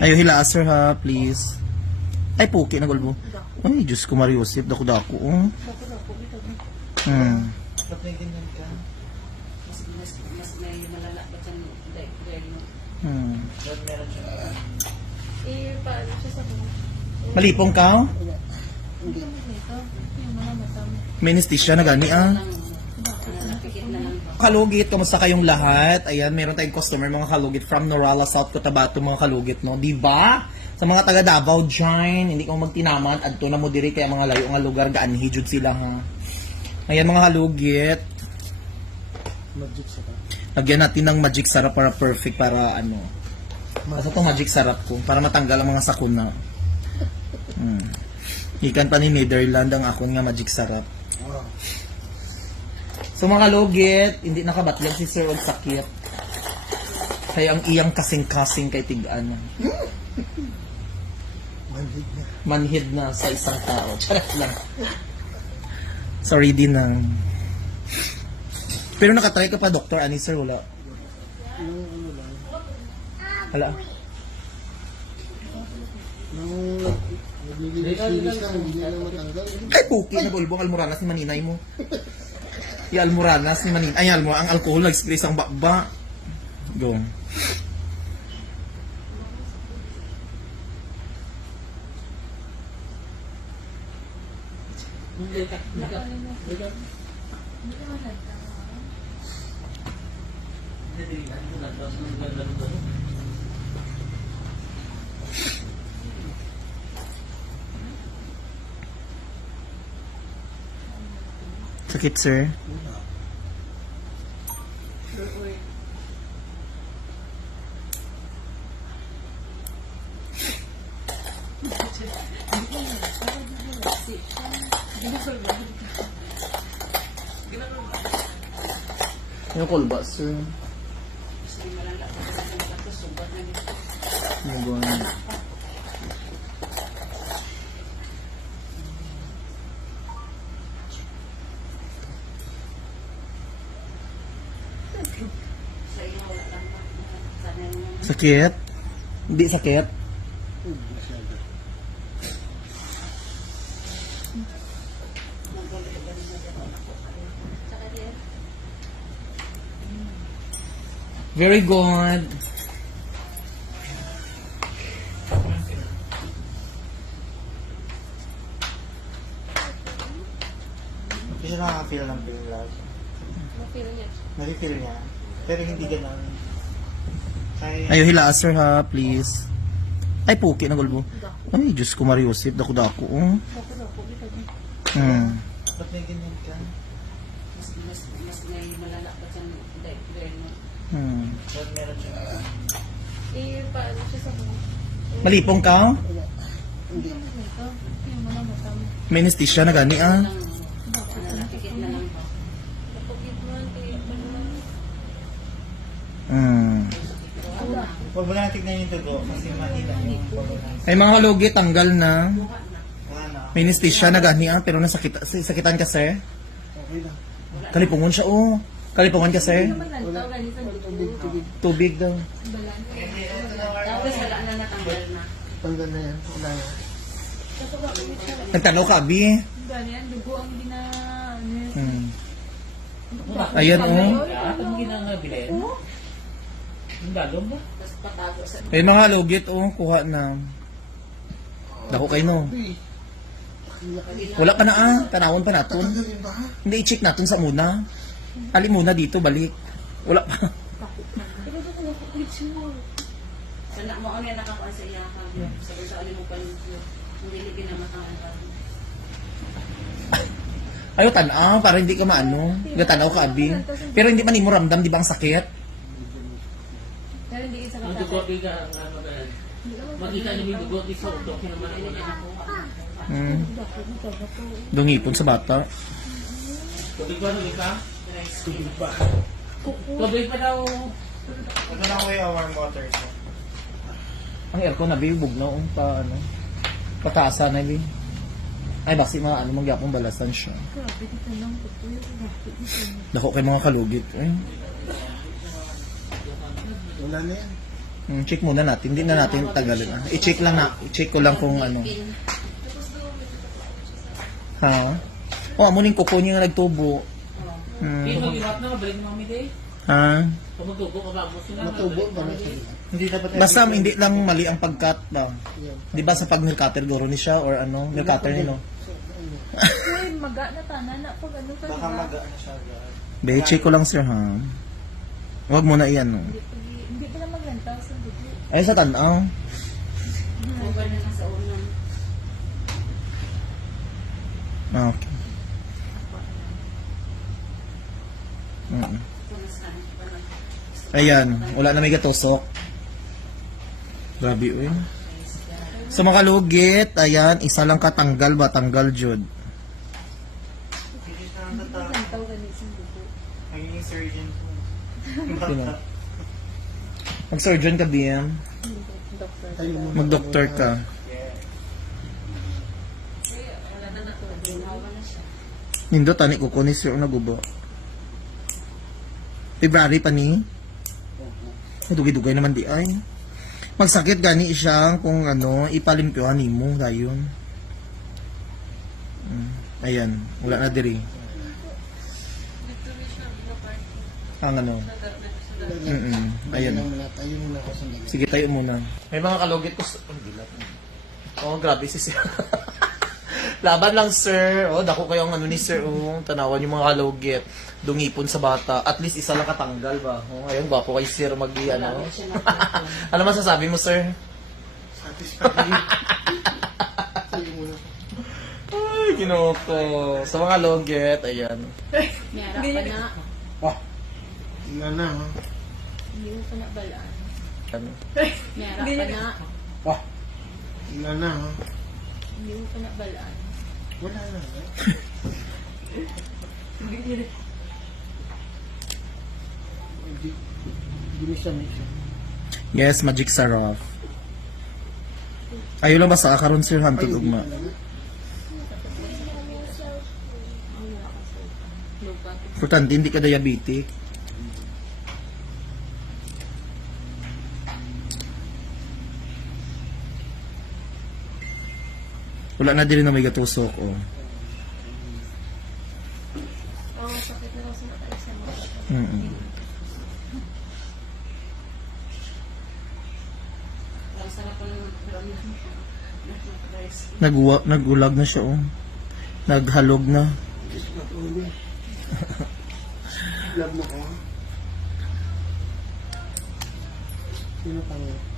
Ayo hila sir ha, please. Ay puki na gulbo. Ay, Diyos ko Mariusip, dako-dako. Oh. Ba't may ganyan ka? Mas may malala ba siyang diagnose? Ba't meron siya? Paano siya sa mga? Malipong ka? Hindi. Yung mga matama. May anesthesia na gani ah. Pikit na lang ba? Kalugit, kumusta kayong lahat? Ayan, meron tayong customer, mga kalugit from Norala, South Cotabato, mga kalugit, no? Diba? Sa mga taga Davao dyan, hindi ko magtinaman, adto na mo diri kaya mga layo nga lugar, gaanhi jud sila ha. Ayan mga kalugit. Magic sa ka. Lagyan natin ng magic sarap para perfect, para ano. Basta itong magic sarap ko, para matanggal ang mga sakuna. Ikan pa ni Netherland ang akon nga magic sarap. Wow. So mga kalugit, hindi nakabatlag si Sir og sakit. Kaya ang iyang kasing-kasing kay Tig-an. Manhid na. Manhid na sa isang tao. Charot lang. Sorry din na. Pero nakatry ka pa, Dr. Ani, sir, wala. Nung ano lang. Wala. Nung naglilinis lang, hindi na matanggal. Ay, puki na bulbong almoranas ni maninay mo. Yung almoranas ni maninay. Ay, ang alcohol, nag-spray sa bakba. Go. Sakit, sir. Yung kulba, sir. Mas may malala ba siyang nakasubat na dito? Yung buwan. Sa iyo wala lang ba? Sana yung Sakit? Hindi sakit? Masyado. Very good. Hindi siya nakaka-feel ng pain love. mapil niya. Nari-feel niya. Pero hindi ganun. Kaya Ayo hila sir ha, please. Ay puki na gulbo. Ay, Diyos ko Mariusip, dako-dako. Oh. ba't may ganyan ka? Mas may malala ba siyang diagnose? Ba't meron siya? Paano siya sa mga? Malipong ka? Hindi. Yung mga matama. May anesthesia na gani ah. Pikit na lang ba? Huwag mo lang tignan yung dugo kasi mahina yung pagkakas. Ay mga kalugit, tanggal na. Wala na. May anesthesia na gani ah, pero sakitan ka sir. Okay lang. Kalipungon siya oh. Kalipungon ka sir. Tubig daw. Tapos wala na natanggal na. Tanggal na yan. Wala na. Nagtanaw ka, Abi. Ganyan, dugo ang Ayan oh. Ang ginangabili? Ang dalong ba? Tapos patago sa Ay mga kalugit oh, kuha na. Dako kayo no. Wala pa na ah, tanawon pa natin. Tanggalin ba? Hindi, i-check natin sa muna. Ali muna dito, balik. Wala pa. sana mo ano yan nakakuha sa iya ka. Sabi sa alin mo pa yung hindi pinamatangan. Ayo tanaw, para hindi ka maano. Gatanaw ka, Abi. Pero hindi man mo ramdam, di ba ang sakit? Pero hindi isa Ang dugo biga ang ano ba yan? Makita niyo yung dugo di sa utok yung naman ako na. Dungipon sa bata. Tubig ba nung ka? Tubig ba? Tubig pa daw. Huwag na lang kayo warm water. So. Ang aircon na, bibog na, pa ano. Pataasan na, Bi. Ay, basi mga ano, magyapong balasan siya. Dako kay mga kalugit. Ay. Wala na yan. Check muna natin. Hindi na natin tagalin. I-check lang na. I-check ko lang kung ano. Ha? O, amo ning kuko niya nga nagtubo. Hindi mo hirap na, mabalik mo kami day. Ha? Kung magtubo ka ba, mo sila. Matubo ba na sila? Hindi dapat Basta hindi lang mali ang pag-cut ba? Di ba sa pag nil-cutter guro ni siya or ano? Nil-cutter ni no? Uy, maga na tanan na pag ano ka baka diba? magaan siya. Be, check ko lang sir ha. Huwag mo na iyan no. Hindi pala maglantaw sa dugo. Ay sa tanaw. Mobile na lang sa unang. Okay. Ayan, wala na may gatusok. Grabe uy. Sa mga lugit, ayan, isa lang katanggal ba? Tanggal jud. Hindi siya natatakot. Maglantaw ganit sa dugo. Naging surgeon po. Sino? Mag-surgeon ka, BM. Doktor. Mag-doctor ka. Nindo, tani ko kunis yung nagubo. February pa ni? Dugay-dugay naman di ay. Magsakit gani siya kung ano, ipalimpyohan ni mo dayon. Ayan, wala na diri. Ang ano. Ayan. Sige, tayo muna. May mga kalugit ko. Oh, grabe si sir. Laban lang, sir. Oh, dako kayong ano ni sir. Oh, tanawan yung mga kalugit. Dungipon sa bata. At least isa lang katanggal ba? Oh, ayun, gwapo kay sir ano. Ano masasabi mo, sir? Ay, kinoko. Sa mga lugit, ayan. Meron pa na. Wala na, ha? Hindi mo pa na balaan. Ano? Meron pa na. Wala na, ha? Hindi mo pa na balaan. Wala na, ha? Yes, Magic Saraf. Ayaw lang ba sa karon sir hantod ugma? Importante, hindi ka diabetic. Wala na din na may gatusok, oh. Oo, sakit na lang sa mata sa mga. Ang sarap pa naman. Nagulag na siya, oh. Naghalog na. Love mo ko. Sino pa nga?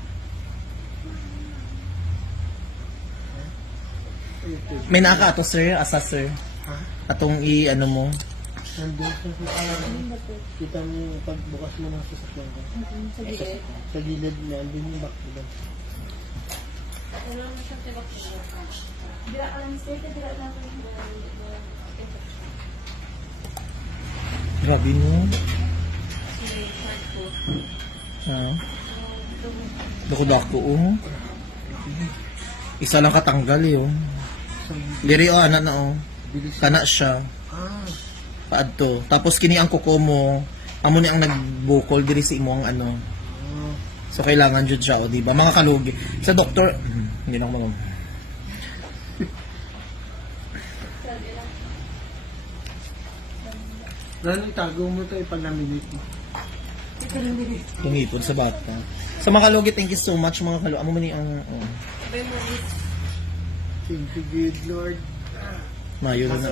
May nakaato, sir. Asa, sir. Atong i-ano mo. Nandun sa kita mo yung pagbukas mo ng sasakyan ko. Sa gilid. Sa gilid na, andun yung back diba? Wala na siyang tibak. Dira ka lang stay, dira na ako. Grabe mo. Ha? Dako-dako, oh. Isa lang katanggal, eh, oh. Diri, oh, anak na, oh. Kana siya. Paadto. Tapos kini ang kuko mo, amo ni ang nagbukol diri sa imo ang ano. So kailangan jud siya, o di ba? Mga kalugi. Sa doktor, hindi na ako Lalo itago mo ito ipag naminit mo. tumipon sa bata. Sa mga kalugi, thank you so much mga kalugi. Amo man ni ang Thank you, good Lord. mayo na.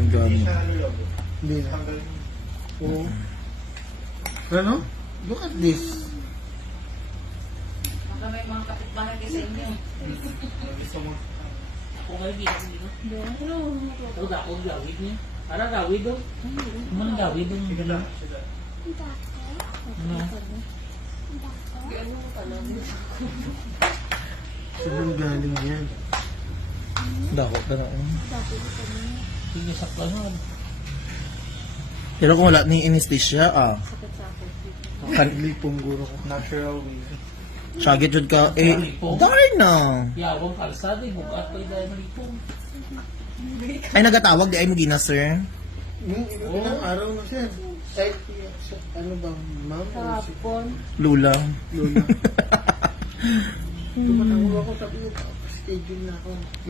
Ang gamo. Hindi na. Oo. Ano? Look at this. Baka may mga kapitbahay kayo sa inyo. Kung kayo gila mo dito. Ako dako, gawid niya. Para gawid doon. Ano gawid doon? Saan galing yan? Dako ka na. Sige, sakla na. Pero kung wala ni anesthesia, kan Lipong guro ko. Natural way. sagit jud ka darn na. Yawang kalsada, bukat pa yung dahil malipong. Ay nagatawag di ay mo gina sir. Ilang araw na siya. Kahit Ano ba, ma'am? Kahapon. Lula. Luna. Tumatawag ako, sabi ko, schedule na ako.